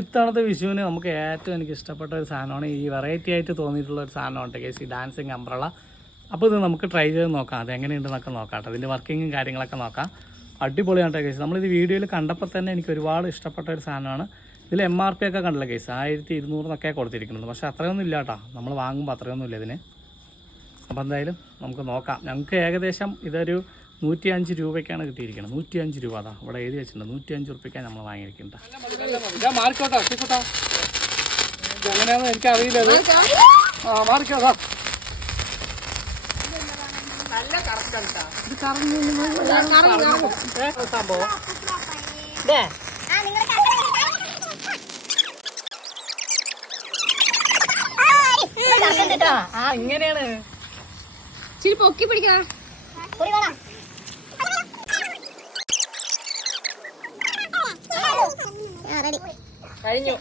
ഇത്തവണത്തെ വിഷുവിന് നമുക്ക് ഏറ്റവും എനിക്ക് ഇഷ്ടപ്പെട്ട ഒരു സാധനമാണ് ഈ വെറൈറ്റി ആയിട്ട് തോന്നിയിട്ടുള്ള ഒരു സാധനമുണ്ട് കേസ് ഈ ഡാൻസിങ് അംബ്രള. അപ്പോൾ ഇത് നമുക്ക് ട്രൈ ചെയ്ത് നോക്കാം, അതെങ്ങനെയുണ്ടെന്നൊക്കെ നോക്കാം കേട്ടോ. അതിൻ്റെ വർക്കിങ്ങും കാര്യങ്ങളൊക്കെ നോക്കാം. അടിപൊളിയാണ് കേസ്. നമ്മളിത് വീഡിയോയിൽ കണ്ടപ്പോൾ തന്നെ എനിക്ക് ഒരുപാട് ഇഷ്ടപ്പെട്ട ഒരു സാധനമാണ്. ഇതിൽ MRP ഒക്കെ കണ്ടില്ല കേസ്, 1200 കൊടുത്തിരിക്കുന്നത്. പക്ഷേ അത്രയൊന്നും ഇല്ല കേട്ടോ, നമ്മൾ വാങ്ങുമ്പോൾ അത്രയൊന്നും ഇല്ല ഇതിന്. അപ്പോൾ എന്തായാലും നമുക്ക് നോക്കാം. ഞങ്ങൾക്ക് ഏകദേശം ഇതൊരു 105 രൂപയ്ക്കാണ് കിട്ടിയിരിക്കുന്നത്. 105 രൂപ. അതാ ഇവിടെ എഴുതി വെച്ചിട്ടുണ്ട്, 105 രൂപയ്ക്കാണ് നമ്മൾ വാങ്ങിയിരിക്കുന്നത്. എങ്ങനെയാണെന്ന് എനിക്കറിയില്ല. മാറിക്കോട്ടാ. സംഭവം ഇങ്ങനെയാണ്. ഇച്ചിരി പൊക്കി പിടിക്കണം. കഴിഞ്ഞു.